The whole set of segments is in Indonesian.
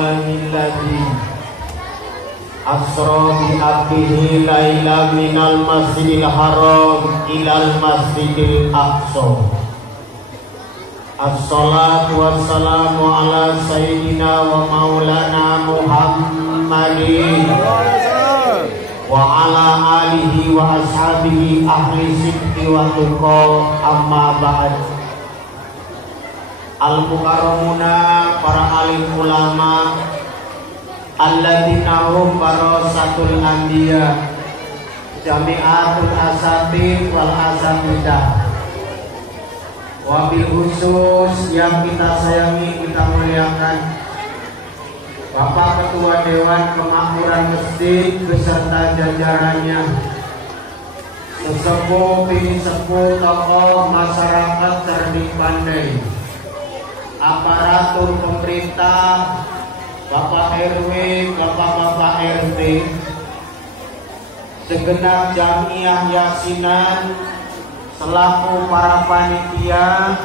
Subhanalladzi asra bi abdihi laila minal masjidil haram ilal masjidil aqsa. Assalatu wassalamu ala sayyidina wa maulana Muhammadin wa ala alihi wa ashabihi ahli sidqi wa tuqa, amma ba'd. Al-mukarramuna, para alim ulama, alladzina hum warasatul anbiya, jami'atul asatid wal asatidah. Wabil khusus yang kita sayangi, kita muliakan Bapak Ketua Dewan Kemakmuran Masjid beserta jajarannya, sesepuh bini sepuh, tokoh masyarakat cerdik pandai, aparatur pemerintah, Bapak RW, Bapak-bapak RT, segenap jamiah yasinan, selaku para panitia,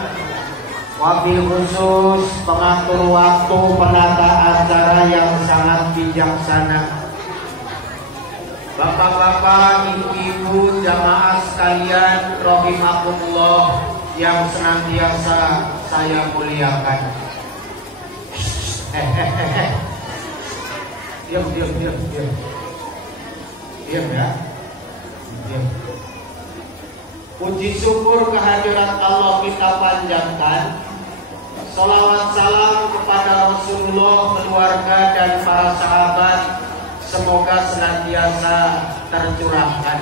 wabil khusus pengatur waktu, penata acara yang sangat bijaksana, bapak-bapak, ibu-ibu, jamaah sekalian rahimakumullah yang senantiasa saya muliakan. Diam ya. Diam. Puji syukur kehadirat Allah kita panjatkan. Salawat salam kepada Rasulullah, keluarga dan para sahabat, semoga senantiasa tercurahkan.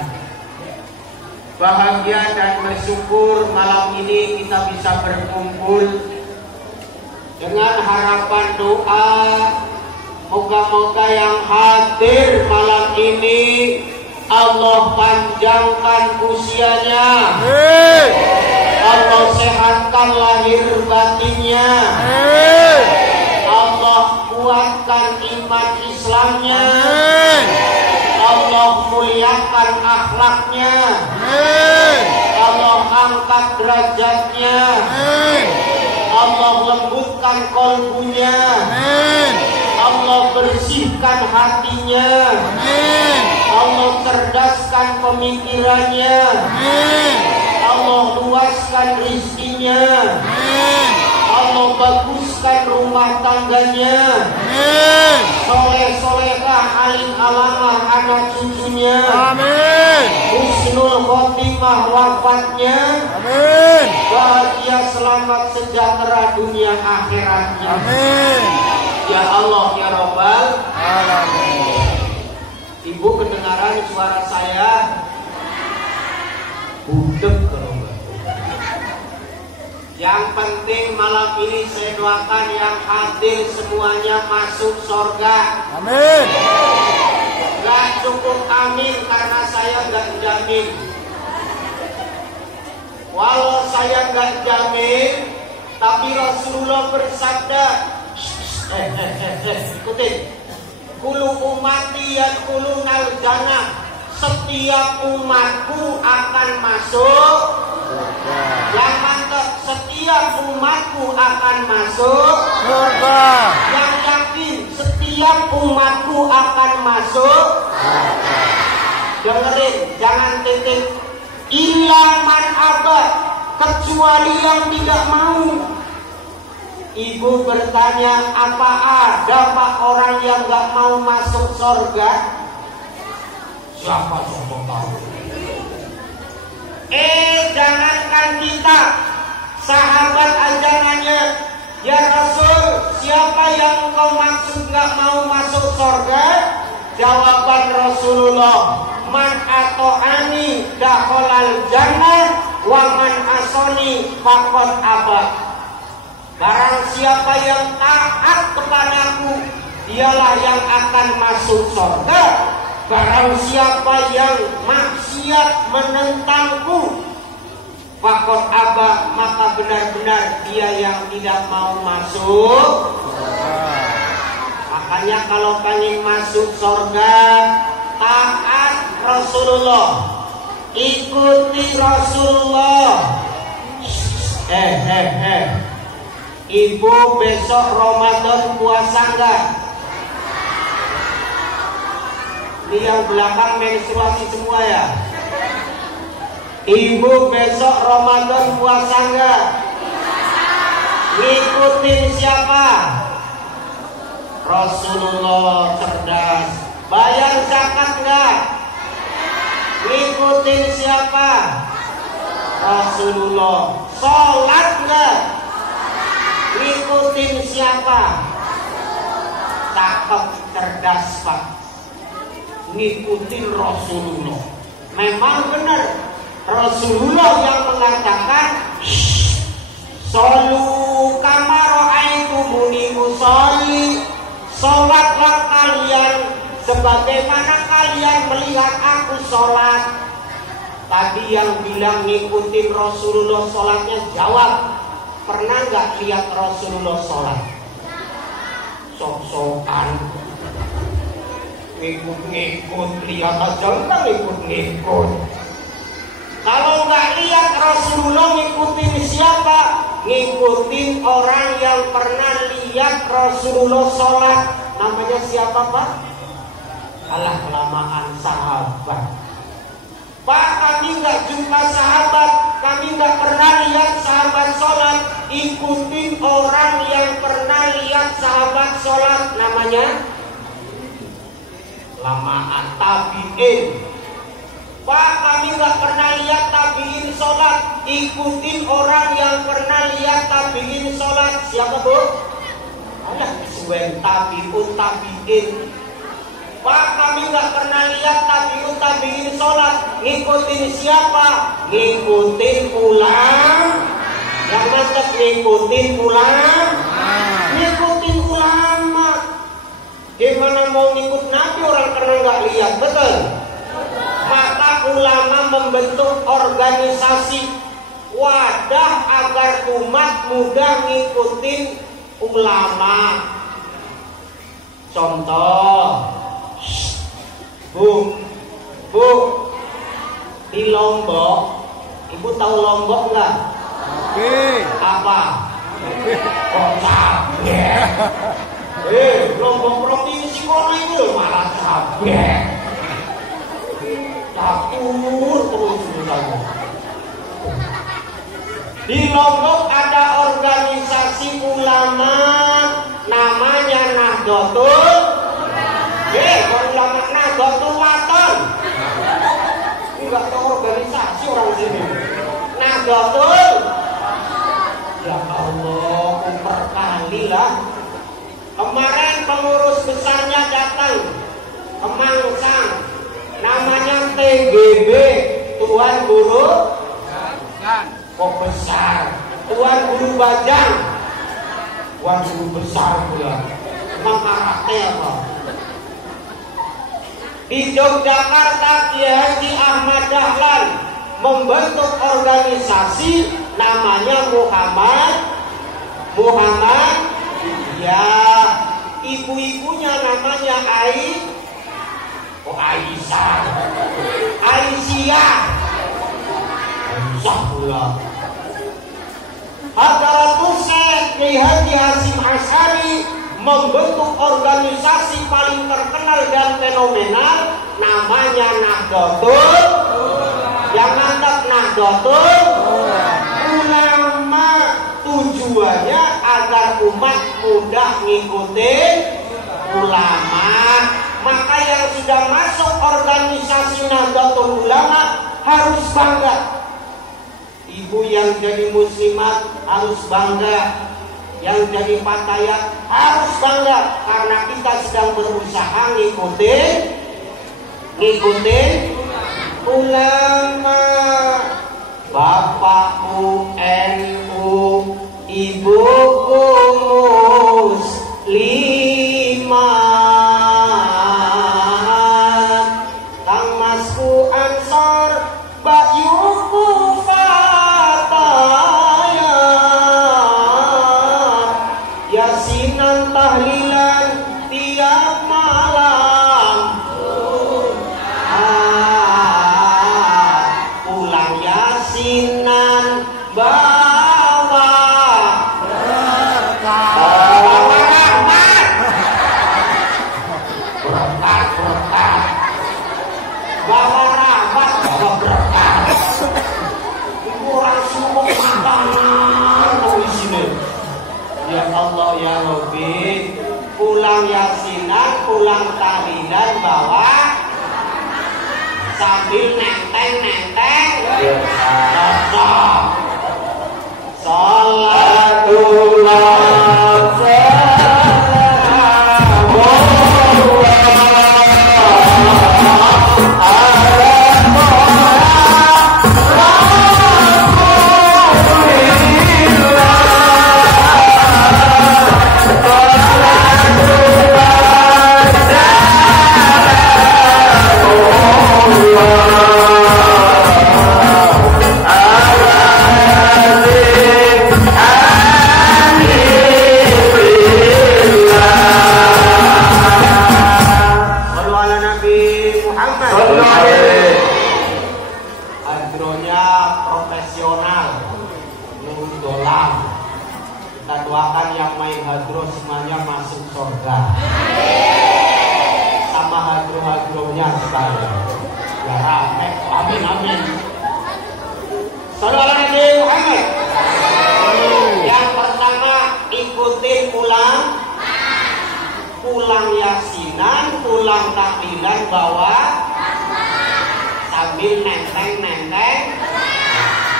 Bahagia dan bersyukur malam ini kita bisa berkumpul dengan harapan doa, moga-moga yang hadir malam ini Allah panjangkan usianya, Allah sehatkan lahir batinnya, Allah kuatkan iman Islamnya, Allah muliakan akhlaknya, Allah angkat derajatnya, Allah lembutkan kolbunya, Allah bersihkan hatinya, Allah cerdaskan pemikirannya, Allah luaskan rizkinya, Allah baguskan rumah tangganya, soleh-solehah, alim alamah anak cucunya, husnul khotimah wafatnya, bahagia selamat sejahtera dunia akhiratnya. Ya Allah ya Rabbal alamin. Ibu kedengaran suara saya? Budek kalau enggak. Yang penting malam ini saya doakan yang hadir semuanya masuk surga. Amin. Gak cukup amin karena saya gak jamin. Walau saya gak jamin, tapi Rasulullah bersabda, ikutin, kulu umati yadkhulunal jannah, setiap umatku akan masuk surga. Yang mantap, setiap umatku akan masuk surga. Yang yakin, setiap umatku akan masuk surga. Dengerin, jangan titik. Illa man abad, kecuali yang tidak mau. Ibu bertanya, apa ada pak orang yang gak mau masuk surga? Siapa coba tahu? Jangankan kita, sahabat ajarannya, ya Rasul, siapa yang engkau maksud gak mau masuk surga? Jawaban Rasulullah, man ato'ani dakhalal jannah wa man asoni faqad abad. Barang siapa yang taat kepadaku, dialah yang akan masuk surga. Barang siapa yang maksiat menentangku, faqad aba, maka benar-benar dia yang tidak mau masuk surga. Makanya kalau pengen masuk surga, taat Rasulullah, ikuti Rasulullah. Ibu besok Ramadan puasa enggak? Ini yang belakang menstruasi semua ya. Ibu besok Ramadan puasa enggak? Ngikutin siapa? Rasulullah cerdas. Bayar zakat enggak? Ngikutin siapa? Rasulullah. Sholat enggak? Ngikutin siapa? Cakep, cerdas Pak. Ngikutin Rasulullah. Memang benar Rasulullah yang mengatakan Sholu kama ra'aitumuni usolli, sholatlah kalian sebagaimana kalian melihat aku sholat. Tadi yang bilang ngikutin Rasulullah sholatnya jawab, pernah nggak lihat Rasulullah sholat? Sok-sokan ngikut-ngikut, lihat aja enggak ngikut-ngikut. Kalau nggak lihat Rasulullah ngikutin siapa? Ngikutin orang yang pernah lihat Rasulullah sholat. Namanya siapa Pak? Alah kelamaan sahabat. Pak, kami nggak jumpa sahabat, kami nggak pernah lihat sahabat sholat. Ikutin orang yang pernah lihat sahabat sholat. Namanya lamaan tabi'in. Pak, kami nggak pernah lihat tabi'in sholat. Ikutin orang yang pernah lihat tabi'in sholat. Siapa Bu? Alah kesuwen tabi'in. Pak, kami nggak pernah lihat tabi'in sholat. Ngikutin siapa? Ngikutin ulama. Yang mantap ngikutin ulama. Ngikutin ulama. Gimana mau ngikut Nabi orang karena nggak lihat, betul? Maka ulama membentuk organisasi wadah agar umat mudah ngikutin ulama. Contoh, Bu, di Lombok, Ibu tahu Lombok nggak? Apa? Oh, capek. Lombok provinsi kono itu malah capek. Catur terus misalnya. Di Lombok ada organisasi ulama namanya Nahdlatul. Ulama Nahdlatul Wathon. Enggak tahu organisasi orang sini. Nahdlatul. Ya Allah, berkali lah. Kemarin pengurus besarnya datang ke Mangsang. Namanya TGB, Tuan Guru. Kok besar? Tuan Guru Bajang. Tuan Guru besar pula. Emang karakter apa? Di Yogyakarta Kiai Haji Ahmad Dahlan membentuk organisasi namanya Muhammad. Ya, ibu-ibunya namanya Aisyah. Aisyah pula. Hadratus Syekh Kiai Haji Hasyim Asy'ari membentuk organisasi paling terkenal dan fenomenal namanya Nahdlatul. Yang mantap Nahdlatul Ulama. Tujuannya agar umat mudah ngikutin ulama. Maka yang sudah masuk organisasi Nahdlatul Ulama harus bangga. Ibu yang jadi muslimat harus bangga. Yang jadi fatayat harus bangga. Karena kita sedang berusaha ngikutin ulama. Bapakku NU, ibuku muslimat, Kang Masku Ansor, Bakyuku fatayat, yasinan tahlilan tiap malam. Pulang yasinan bawa pulang yasinan, pulang tahlilan, bawa sambil nenteng-nenteng Salatullah hadronya profesional, dolam. Kita doakan yang main hadro semuanya masuk surga. Sama hadro-hadronya sekalian. Ya rame, amin amin. Saudara Nabi Muhammad. Yang pertama ikutin pulang yasinan, pulang tahlilan, bawa sambil nenteng-nenteng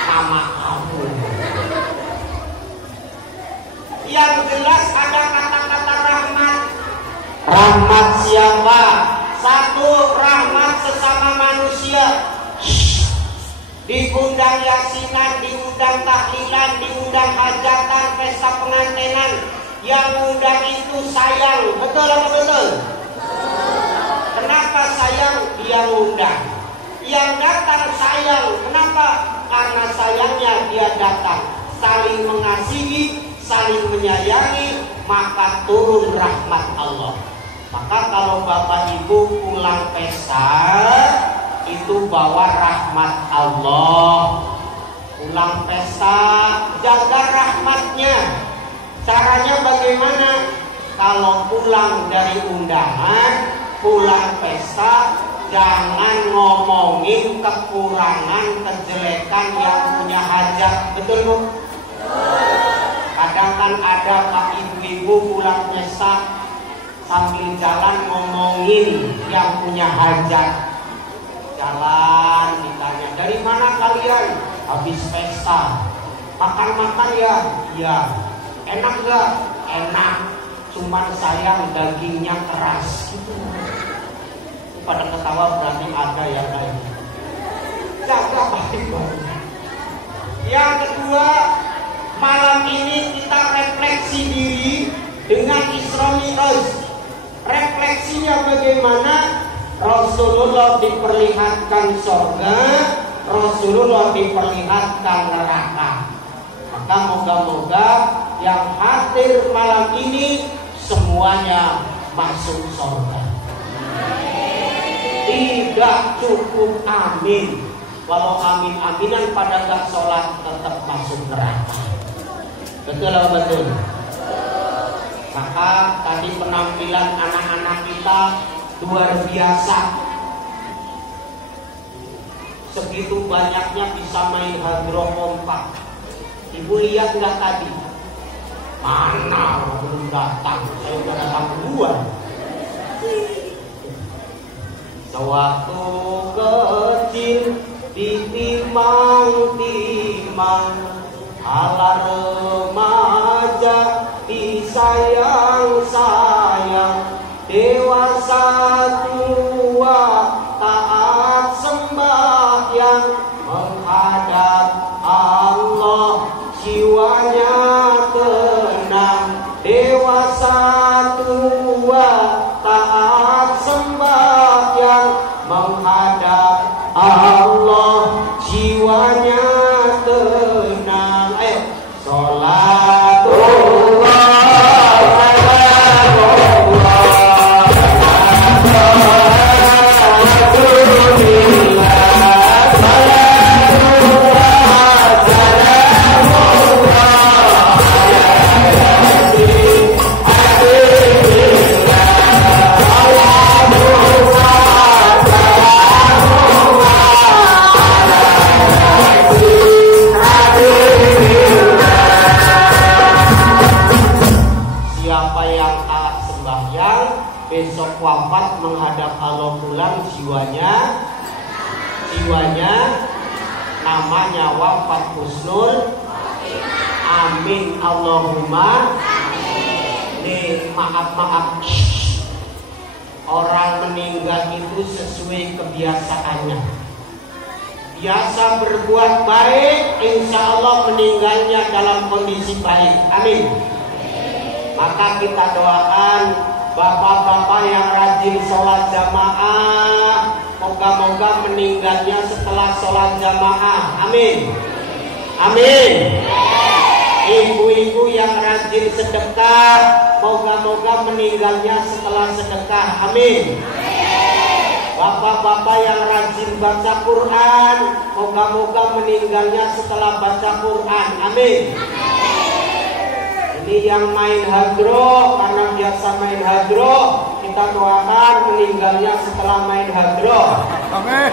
nama kamu. Yang jelas ada kata-kata rahmat. Rahmat siapa? Satu, rahmat sesama manusia. Diundang yasinan, diundang tahlilan, diundang hajatan, pesta pengantinan. Yang undang itu sayang. Betul apa betul? Kenapa sayang? Dia undang. Yang datang sayang. Kenapa? Karena sayangnya dia datang. Saling mengasihi, saling menyayangi, maka turun rahmat Allah. Maka kalau bapak ibu pulang pesta, itu bawa rahmat Allah. Pulang pesta, jaga rahmatnya. Caranya bagaimana? Kalau pulang dari undangan, pulang pesta, jangan ngomongin kekurangan, kejelekan yang punya hajat. Betul Bu? Kadang kan ada pak ibu-ibu pulang pesta sambil jalan ngomongin yang punya hajat. Jalan ditanya, dari mana kalian? Habis pesta. Makan-makan ya? Iya. Enak gak? Enak. Cuman sayang dagingnya keras gitu. Pada ketawa berarti ada ya kayak. Jaga baik-baik. Yang kedua, malam ini kita refleksi diri dengan Isra Mi'raj. Refleksinya bagaimana? Rasulullah diperlihatkan surga, Rasulullah diperlihatkan neraka. Maka moga-moga yang hadir malam ini semuanya masuk surga. Tidak cukup amin. Walau amin-aminan pada gak sholat tetap masuk neraka. Betul atau betul? Maka tadi penampilan anak-anak kita luar biasa. Segitu banyaknya bisa main hadroh kompak. Ibu lihat nggak tadi? Mana belum datang? Saya udah datang duluan. Sewaktu kecil ditimang-timang, ala remaja disayang-sayang, dewasa tua taat sembahyang, menghadap Allah jiwanya tenang. Dewasa tua taat sembahyang, menghadap Allah jiwanya tenang. Sholatullah salamullah yang besok wafat menghadap Allah pulang jiwanya namanya wafat husnul. Amin Allahumma. Nih maaf orang meninggal itu sesuai kebiasaannya. Biasa berbuat baik, insya Allah meninggalnya dalam kondisi baik. Amin. Maka kita doakan bapak-bapak yang rajin sholat jamaah, moga-moga meninggalnya setelah sholat jamaah. Amin. Amin. Ibu-ibu yang rajin sedekah, moga-moga meninggalnya setelah sedekah. Amin. Bapak-bapak yang rajin baca Quran, moga-moga meninggalnya setelah baca Quran. Amin. Ini yang main hadro, karena biasa main hadro, kita doakan meninggalnya setelah main hadro. Amin.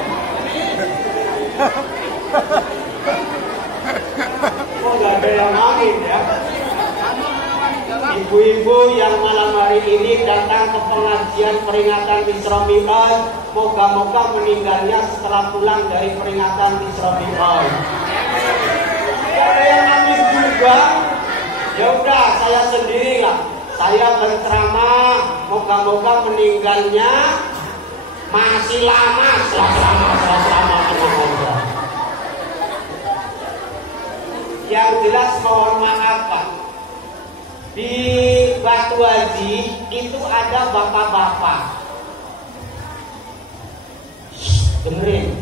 Oh, gak ada yang amin ya. Ibu-ibu yang malam hari ini datang ke pengajian peringatan Isra Mi'raj, moga-moga meninggalnya setelah pulang dari peringatan Isra Mi'raj. Gak ada yang amin juga. Ya udah, saya sendiri lah. Saya berceramah, moga-moga meninggalnya masih lama, selama. Yang jelas mohon maaf Pak, di Batu Haji itu ada bapak-bapak. Dengerin,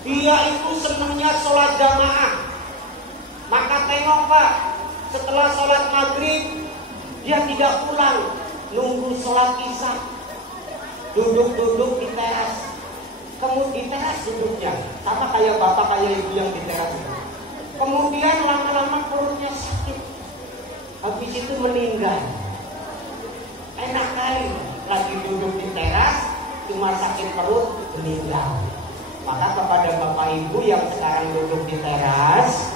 dia itu senangnya sholat jamaah. Maka tengok Pak, setelah sholat maghrib dia tidak pulang, nunggu sholat isya, duduk di teras. Kemudian di teras duduknya sama kayak bapak kayak ibu yang di teras. Kemudian lama-lama perutnya sakit, habis itu meninggal. Enak kali, lagi duduk di teras cuma sakit perut meninggal. Maka kepada bapak ibu yang sekarang duduk di teras,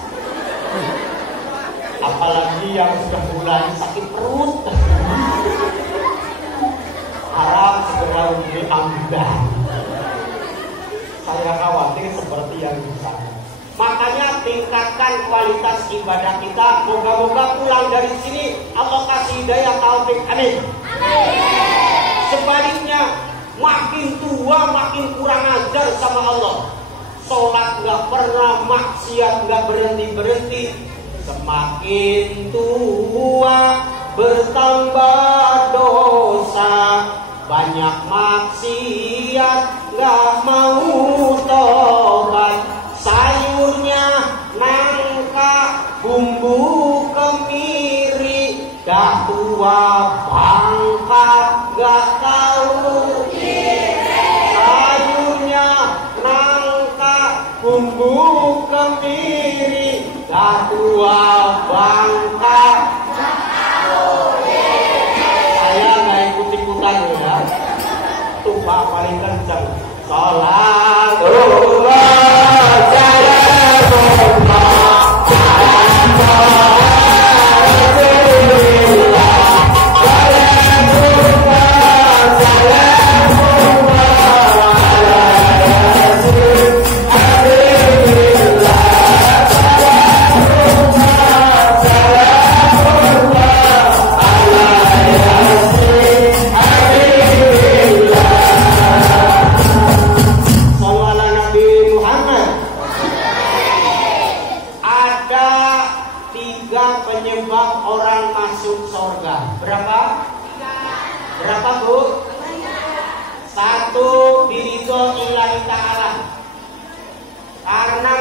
apalagi yang sudah mulai sakit perut, harap segera hubungi ambulan. Saya khawatir seperti yang di sana. Makanya tingkatkan kualitas ibadah kita. Moga-moga pulang dari sini Allah kasih hidayah taufik. Amin. Sebaliknya makin tua makin kurang ajar sama Allah. Sholat nggak pernah, maksiat nggak berhenti. Semakin tua bertambah dosa, banyak maksiat nggak mau tobat. Sayurnya nangka, bumbu kemiri, dah tua bangka nggak tahu diri. Sayurnya nangka, bumbu kemiri, dah tua bangka nggak tahu diri. Saya nggak ikut-ikutan ya. Tumpah paling kencang. Salatullah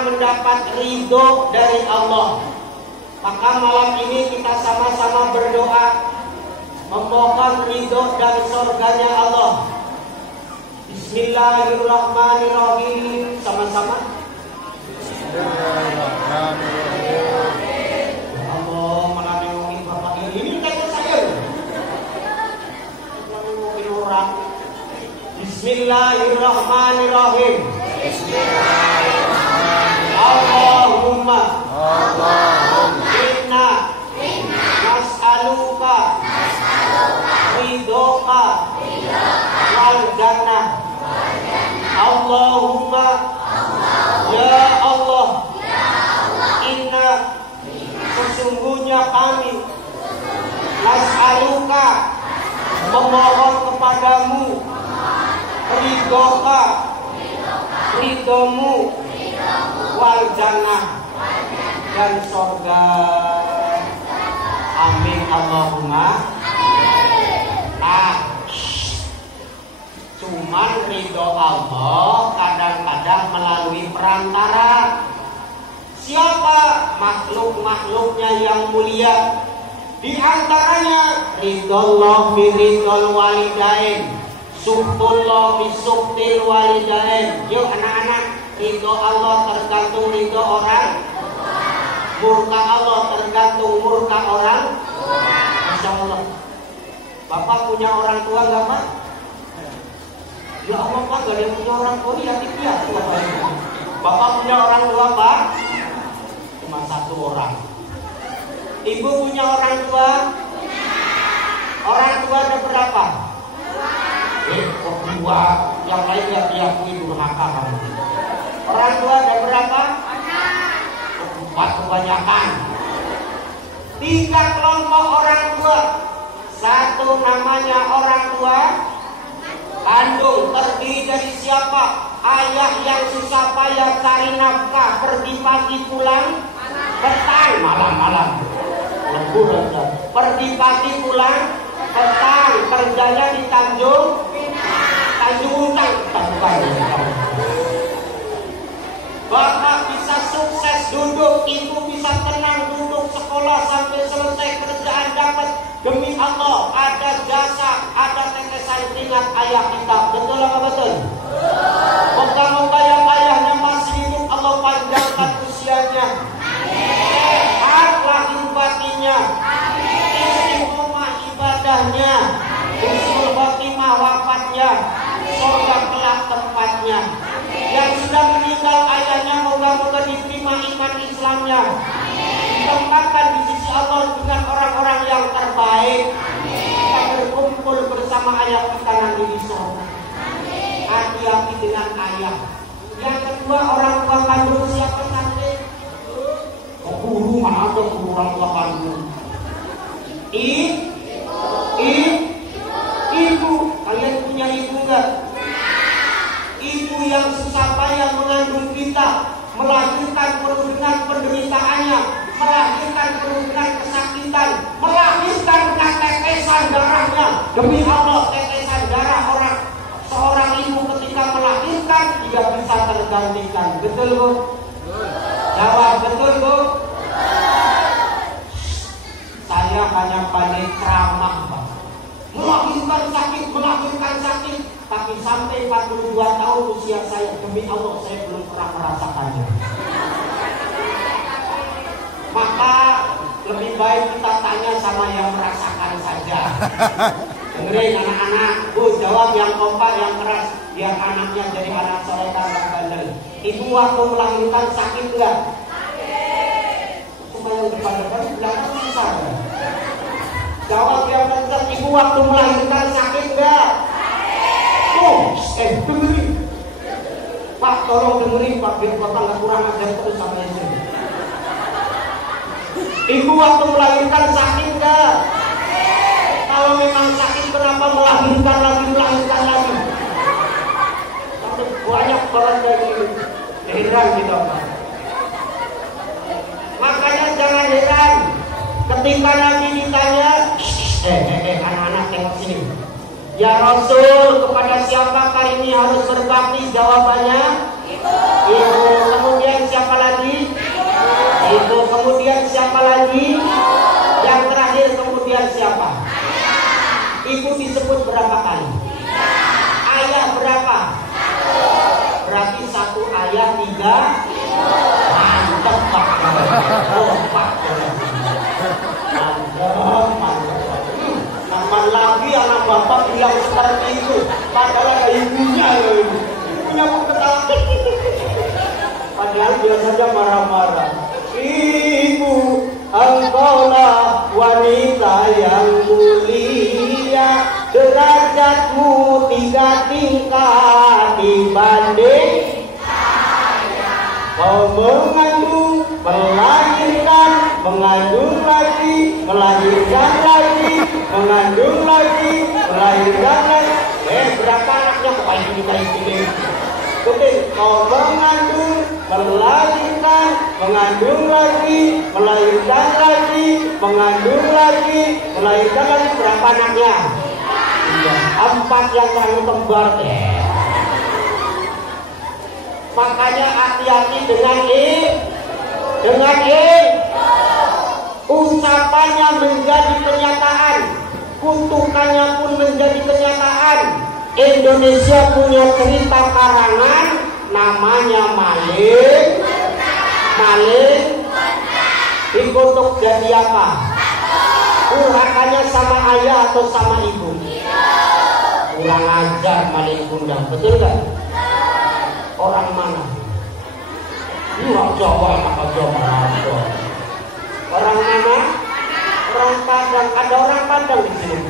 mendapat ridho dari Allah. Maka malam ini kita sama-sama berdoa memohon ridho dan surganya Allah. Bismillahirrahmanirrahim. Sama-sama. Bismillahirrahmanirrahim. Ya Allah, malah nengongin bapak ini kata saya. Nengongin orang. Bismillahirrahmanirrahim. Bismillahirrahmanirrahim. Allahumma inna nas'aluka ridhoka wal jannah. Allahumma ya Allah, inna sesungguhnya kami nas'aluka memohon kepadamu ridhoka ridhomu wal jannah dan surga. Amin Allahumma. Cuman ridho Allah kadang-kadang melalui perantara siapa? Makhluk-makhluknya yang mulia. Di antaranya ridhollah bi ridhol walidain, suhtullah bi suhtil walidain. Yuk anak-anak, ridho Allah tergantung ridho orang, murka Allah tergantung murka orang. Masya Allah. Bapak punya orang tua nggak Pak? Ya Allah Pak, gak ada yang punya orang tua, yatim piatu Bapak. Bapak punya orang tua Pak? Cuma satu orang. Ibu punya orang tua? Orang tua ada berapa? Dua. Yang lain ya diakui durhaka kamu. Orang tua ada berapa? 4 kebanyakan. 3 kelompok orang tua. Satu namanya orang tua kandung, terdiri dari siapa? Ayah yang susah payah cari nafkah, pergi pagi pulang petang, malam-malam lembur aja. Pergi pagi pulang petang, kerjanya di Tanjung Utang. Bapak bisa sukses duduk, ibu bisa tenang duduk sekolah sampai selesai kerjaan dapat. Demi Allah, ada jasa, ada tetesan keringat ayah kita. Betul apa betul? Moga-moga yang ayahnya masih hidup, Allah panjangkan usianya, sehat lahir batinnya, istiqomah ibadahnya, husnul khotimah wafatnya, surga kelak tempatnya. Yang sudah meninggal ayahnya, moga-moga diterima iman Islamnya, ditempatkan di sisi Allah dengan orang-orang yang terbaik. Kita berkumpul bersama ayah kita nanti di surga. Hati-hati dengan ayah. Yang kedua, orang tua kandung siapa nanti? Guru mana ada guru orang tua kandung? Ibu. Kalian punya ibu enggak? Ibu yang susah payah mengandung kita, melahirkan penuh dengan penderitaannya, melahirkan penuh dengan kesakitan, melahirkan dengan tetesan darahnya. Demi Allah, tetesan darah seorang ibu ketika melahirkan tidak bisa tergantikan. Betul Bu? Jawab betul Bu? Saya hanya pandai ceramah Pak. Melahirkan sakit, tapi sampai 42 tahun usia saya, demi Allah saya belum pernah merasakannya. Maka lebih baik kita tanya sama yang merasakan saja. Dengerin anak-anak, Bu, jawab yang kompak, yang keras, biar anaknya jadi anak solekan dan bandel. Ibu waktu melahirkan sakit enggak? Cuma yang depan-depan belakang susah. Jawab yang kencang, ibu waktu melahirkan sakit enggak? Dengerin. Pak, tolong dengerin Pak, biar Bapak nggak kurang ajar terus sama istri. Ibu waktu melahirkan sakit enggak? Kalau memang sakit, kenapa melahirkan lagi? Sampai banyak orang dari heran kita Pak. Makanya jangan heran ketika Nabi ditanya, anak-anak tengok sini. Ya Rasul, kepada siapakah ini harus berbakti? Jawabannya Ibu. Kemudian siapa lagi? Ibu. Kemudian siapa lagi? Yang terakhir kemudian siapa? Ibu disebut berapa kali? Ayah berapa? Berarti satu ayah 3. Mantap Pak. Mantap. Kapan lagi anak bapak bilang seperti itu? Padahal ada ibunya loh. Ibunya pun ketawa. Padahal biasanya marah-marah. Ibu, engkaulah wanita yang mulia. derajatmu 3 tingkat dibanding kau mengandung, melahirkan, mengandung lagi, melahirkan lagi, mengandung lagi, melahirkan lagi. Berapa anaknya kayak gini? Kau mengandung, melahirkan, mengandung lagi, melahirkan lagi, mengandung lagi, melahirkan lagi. Berapa anaknya? 4 yang kamu kembar. Makanya hati-hati dengan ucapannya menjadi kenyataan, kutukannya pun menjadi kenyataan. Indonesia punya cerita karangan namanya maling dikutuk jadi apa? Urakannya sama ayah atau sama ibu? Kurang ajar maling kundang, betul kan? Orang mana? Orang Jawa, maka Jawa. Orang mana? Orang Padang. Ada orang Padang di sini.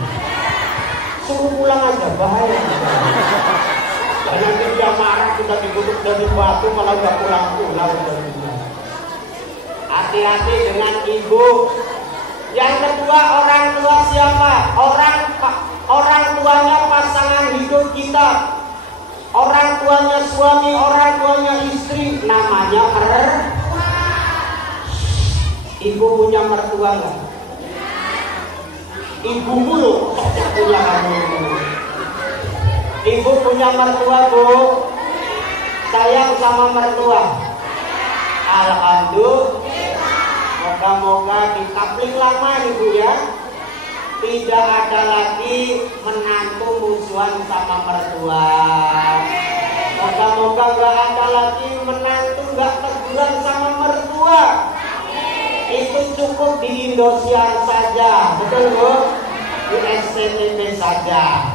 Suruh pulang aja, bahaya. Dan nanti dia marah, kita dikutuk dari batu, malah udah pulang-pulang. Hati-hati dengan ibu. Yang kedua, orang tua siapa? Orang tuanya pasangan hidup kita. Orang tuanya suami, orang tuanya istri, namanya Ibu punya mertua nggak? Ibu mulu, punya kamu. Ibu punya mertua, Bu. Sayang sama mertua. Alhamdulillah. Moga-moga dikapling lama ibu ya. Tidak ada lagi menantu musuhan sama mertua. Moga-moga gak ada lagi menantu gak teguran sama mertua. Itu cukup di Indosiar saja, betul Bu? Di SCTV saja.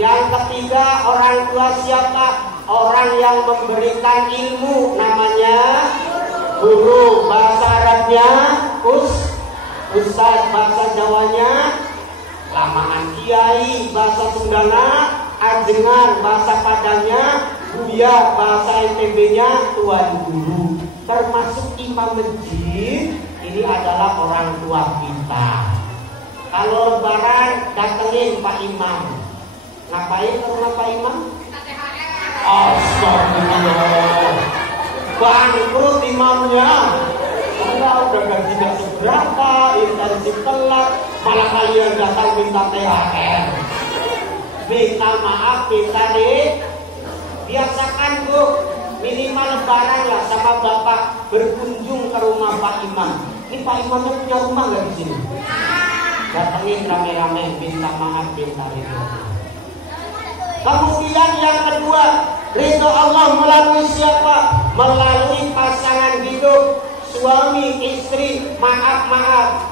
Yang ketiga, orang tua siapa? Orang yang memberikan ilmu, namanya guru. Bahasa Arabnya Ustaz, bahasa Jawanya lamaan kiai, bahasa Sundana ajengan, bahasa Padangnya buya, bahasa NTB-nya tuan guru. Termasuk imam masjid, ini adalah orang tua kita. Kalau lebaran datengin Pak Imam. Ngapain ke rumah Pak Imam? Astagfirullah. Bangkrut imamnya. Udah gajinya seberapa, intensif telat, malah kalian datang minta THR. Minta maaf, minta biasakan Bu, minimal lebaran lah sama Bapak berkunjung ke rumah Pak Imam. Ini Pak Imamnya punya rumah nggak di sini? Datengin rame-rame, minta maaf, minta ridho. Kemudian yang kedua, ridho Allah melalui siapa? Melalui pasangan hidup, suami, istri. Maaf.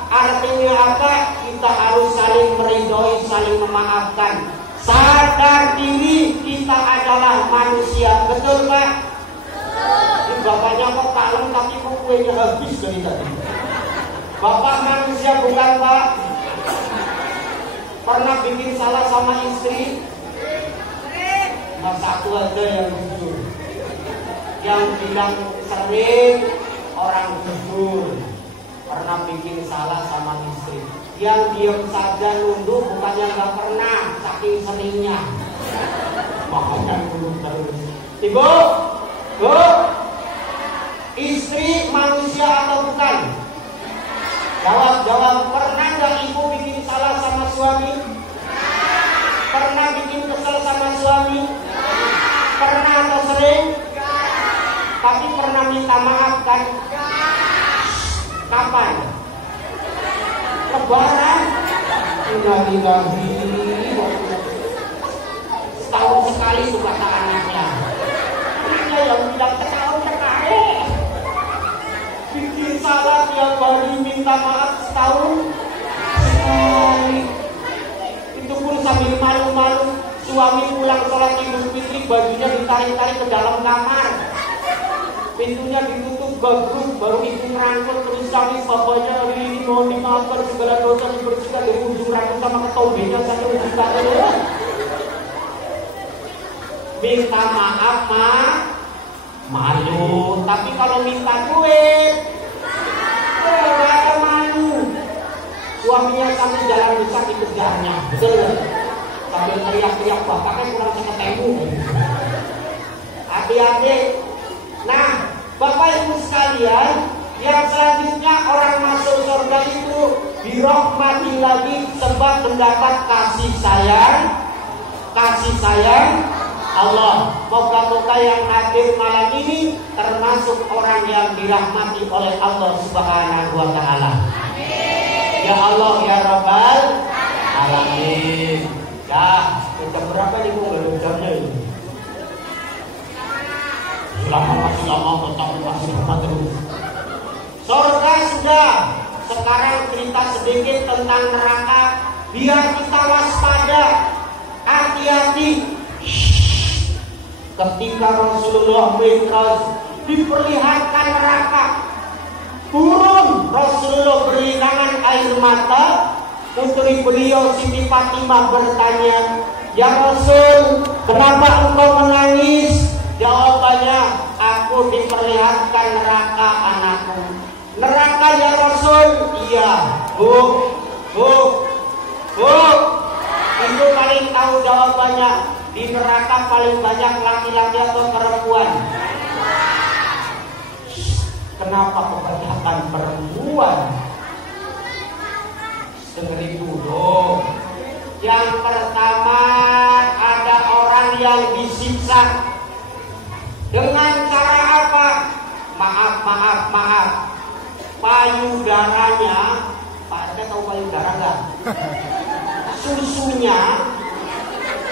Artinya apa? Kita harus saling meridhoi, saling memaafkan. Sadar diri kita adalah manusia. Betul Pak? Ini bapaknya kok kalem tapi kok kuenya habis dari tadi. Bapak manusia bukan Pak? Pernah bikin salah sama istri? Nah, satu aja yang jujur. Yang bilang sering orang jujur. Pernah bikin salah sama istri. Yang diam saja nunduk, bukannya nggak pernah, saking seringnya. Makanya nunduk terus. Ibu, Bu, istri manusia atau bukan? Jawab. Pernah nggak ibu bikin salah sama suami? Pernah bikin kesel sama suami? Pernah atau sering? Tapi pernah minta maaf kan? Kapan? Lebaran? Innalillahi. Setahun sekali itu kata anaknya. Anaknya yang bilang setahun sekali. Bikin salah tiap hari minta maaf setahun sekali. Itu pun sambil malu-malu. Suami pulang sholat Idul Fitri, bajunya ditarik-tarik ke dalam kamar. pintunya ditutup gabruk, baru ibu merangkul terus kami bapaknya hari ini mohon dimaafkan segala dosa dibersihkan dari ujung rambut sama ketobenya sampai ujung kaki. Minta maaf malu, tapi kalau minta duit nggak ada malu. Suaminya sampai jalan besar dikejarnya, betul nggak? Sambil teriak-teriak bapaknya kurang ketemu. Hati-hati. Nah, Bapak Ibu sekalian, yang selanjutnya orang masuk surga itu dirahmati lagi sebab mendapat kasih sayang Allah. Moga-moga yang hadir malam ini termasuk orang yang dirahmati oleh Allah Subhanahu wa Ta'ala. Ya Allah ya Rabbal Alamin. Ya, jam berapa nih Bu? Belum jamnya ini. Masih lama tetap masih terus. Surga sudah. Sekarang cerita sedikit tentang neraka. Biar kita waspada, hati-hati. Ketika Rasulullah Mi'raj diperlihatkan neraka, turun Rasulullah berlinangan air mata. Putri beliau Siti Fatimah bertanya, "Ya Rasul, kenapa engkau menangis?" Jawabannya, "Aku diperlihatkan neraka anakku." "Neraka ya Rasul?" "Iya." Bu. Ibu paling tahu jawabannya. Di neraka paling banyak laki-laki atau perempuan? Kenapa kebanyakan perempuan? Dengerin dulu. Yang pertama, ada orang yang disiksa. Dengan cara apa? Maaf. Payudaranya, Pak RT tahu payudara nggak? Susunya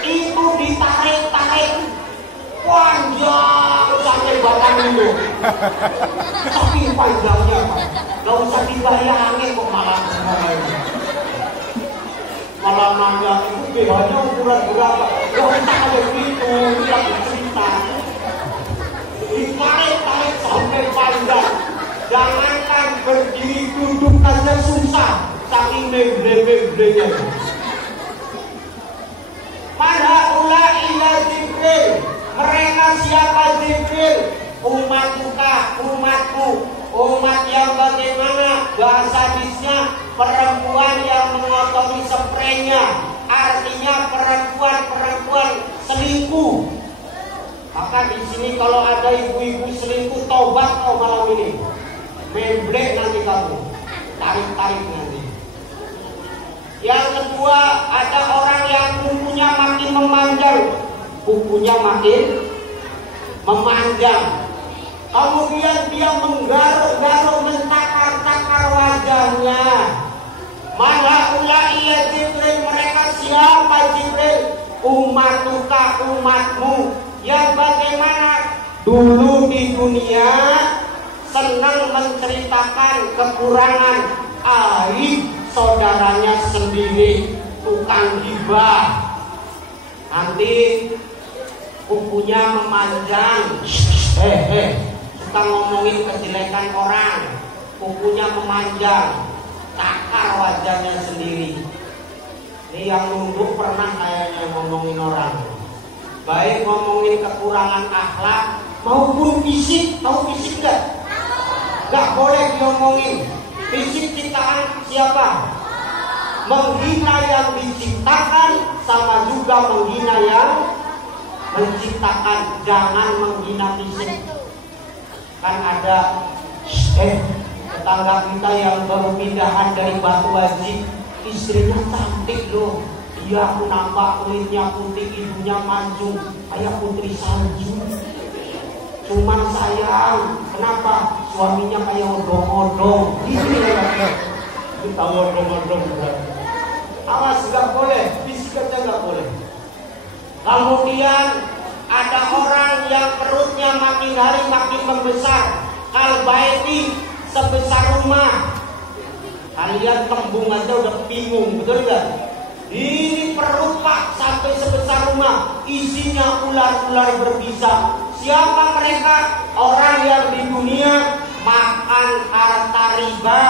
itu ditarik-tarik panjang sampai batang dulu. Tapi panjangnya Pak, nggak usah dibayangin kok malah nanya itu BH-nya ukuran berapa? Nggak usah ada gitu, tidak cerita. Ditarik-tarik sampai panjang. Jangankan berdiri duduk aja susah, saking memble-memblenya. Mana ulai ila Jibril. Mereka siapa Jibril? Umatku. Umat yang bagaimana? Bahasa hadisnya perempuan yang mengotori spraynya. Artinya perempuan selingkuh. Maka di sini kalau ada ibu-ibu selingkuh, tobat kau malam ini. Memblek nanti kamu, tarik nanti. Yang kedua, ada orang yang kukunya makin memanjang. Kemudian dia menggaruk-garuk, mentakar-takar wajahnya. Mana ulai ya Jibril, mereka siapa Jibril? Umatmu. Yang bagaimana? Dulu di dunia senang menceritakan kekurangan aib saudaranya sendiri, tukang gibah. Nanti kukunya memanjang, suka ngomongin kejelekan orang, kukunya memanjang, takar wajahnya sendiri. Ini yang nunduk pernah kayaknya ngomongin orang, baik ngomongin kekurangan akhlak maupun fisik. Tahu fisik enggak? Gak boleh diomongin. Fisik ciptaan siapa? Menghina yang diciptakan sama juga menghina yang menciptakan. Jangan menghina fisik. Kan ada tetangga kita yang baru pindahan dari Batu Haji, istrinya cantik loh. Dia aku nampak kulitnya putih, ibunya manjung kayak putri salju. Cuman sayang, kenapa? Suaminya kayak odong-odong. Kita odong-odong. Awas, gak boleh. Fisik aja gak boleh. Kemudian ada orang yang perutnya makin hari makin membesar. Al-baiti sebesar rumah. Kalian tembung aja udah bingung, betul gak? Ini perut Pak sampai sebesar rumah, isinya ular-ular berbisa. Siapa mereka? Orang yang di dunia makan harta riba,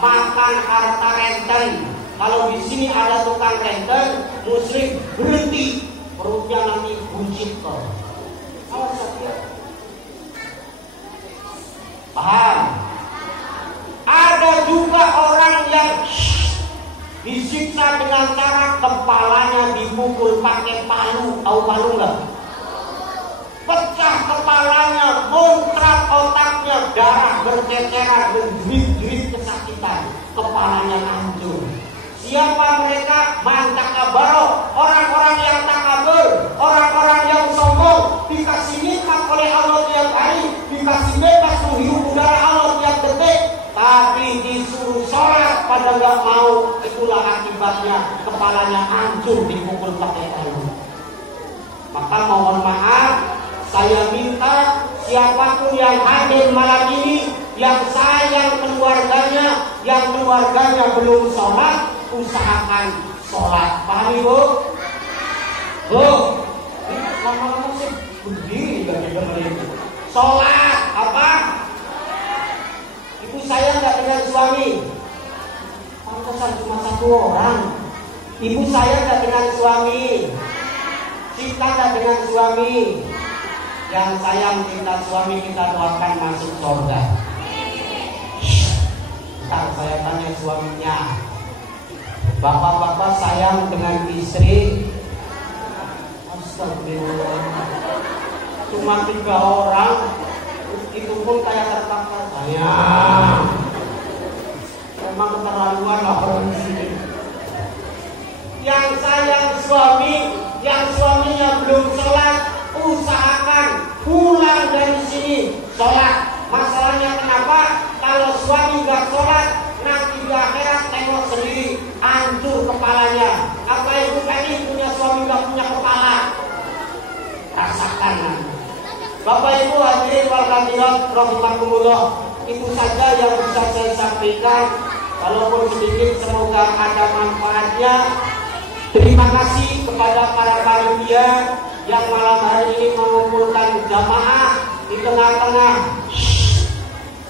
makan harta renten. Kalau di sini ada tukang renten, muslim berhenti, perutnya nanti buncit kok. Paham? Ada juga orang yang disiksa dengan cara kepalanya dipukul pakai palu. Tahu palu nggak? Pecah kepalanya, muncrat otaknya, darah berceceran, berjerit-jerit kesakitan, kepalanya hancur. Siapa mereka? Man takabaro, orang-orang yang takabur, orang-orang yang sombong, dikasih nikmat oleh Allah tiap hari, dikasih bebas menghirup udara Allah tiap detik, tapi disuruh sholat pada nggak mau. Itulah akibatnya, kepalanya hancur dipukul pakai palu. Maka mohon maaf, saya minta siapapun yang hadir malam ini, yang sayang keluarganya, yang keluarganya belum sholat, usahakan sholat. Paham Ibu? Bu, ini lama-lama sih berdiri gak dengerin. Sholat apa? Ibu saya gak dengan suami. Pantesan cuma satu orang. Ibu saya gak dengan suami. Kita gak dengan suami. Yang sayang kita suami kita doakan masuk surga. Ntar saya tanya suaminya, bapak-bapak sayang dengan istri? Astagfirullah, cuma 3 orang, itu pun kayak terpaksa sayang. Memang keterlaluan lah orang di sini. Yang sayang suami, yang suaminya belum sholat, usahakan pulang dari sini sholat. Masalahnya kenapa? Kalau suami nggak sholat, nanti di akhirat tengok sendiri, hancur kepalanya. Apa ibu tadi punya suami nggak punya kepala? Rasakan nanti. Bapak Ibu hadirin wal hadirat rahimakumullah, itu saja yang bisa saya sampaikan. Walaupun sedikit, semoga ada manfaatnya. Terima kasih kepada para panitia yang malam hari ini mengumpulkan jamaah di tengah-tengah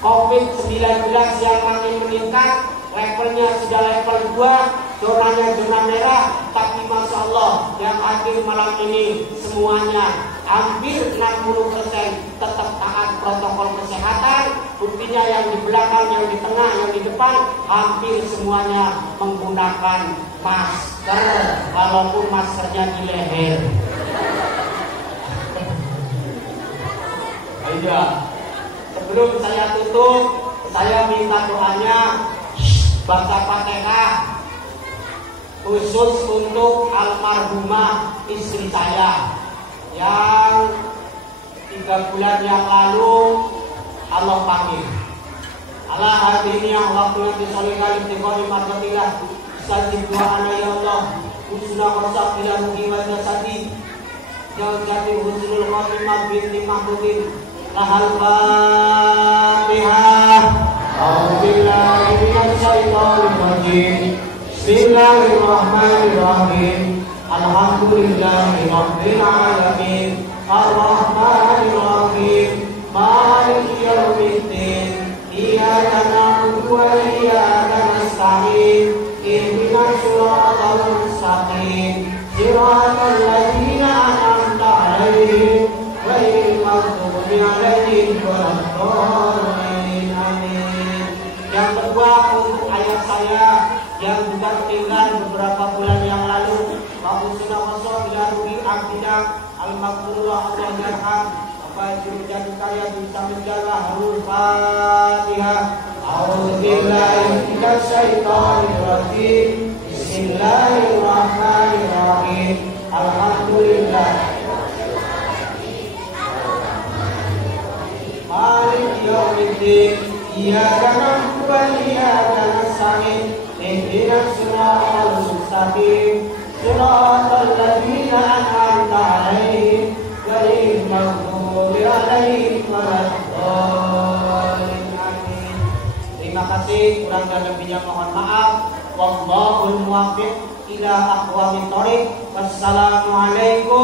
COVID-19 yang makin meningkat. Levelnya sudah level 2, zonanya zona merah, tapi Masya Allah yang hadir malam ini semuanya hampir 60% tetap taat protokol kesehatan. Buktinya yang di belakang, yang di tengah, yang di depan hampir semuanya menggunakan masker, walaupun maskernya di leher. Iya. Sebelum saya tutup, saya minta doanya baca Fatihah khusus untuk almarhumah istri saya yang 3 bulan yang lalu Allah panggil. Allah hadirin yang waktu yang disolihkan istiqomah marfatillah sajib doa ya Allah usuna wasak ila ruhi wa jasadi jauh jati husnul khotimah binti mahmudin lahal Fatihah. A'udzubillahi minasyaitonir rajim. Bismillahirrahmanirrahim. Alhamdulillahi rabbil alamin. Ar-Rahmanir Rahim. Maliki yaumiddin. Iyyaka na'budu wa iyyaka nasta'in. Ihdinas siratal mustaqim. Siratal ladzina an'amta 'alaihim ghairil maghdubi 'alaihim waladdallin. Amin. Yang kedua untuk ayah saya yang juga tinggal beberapa bulan yang lalu, Bapak Sunawasok Ilaruhi Abdidah Al-Maghfurullah Allah Yarham. Bapak Ibu jadi kaya bisa menjaga harul Fatihah. A'udzubillahi minasyaitonir rajim. Bismillahirrahmanirrahim. Alhamdulillah. Maliki yaumiddin. Iyyaka na'budu wa iyyaka nasta'in. Ihdinas siratal mustaqim. Siratal ladzina an'amta 'alaihim ghairil maghdubi 'alaihim waladdallin. Amin. Terima kasih, kurang dan lebihnya mohon maaf. Wallahul muwaffiq ila aqwamit thoriq. Wassalamualaikum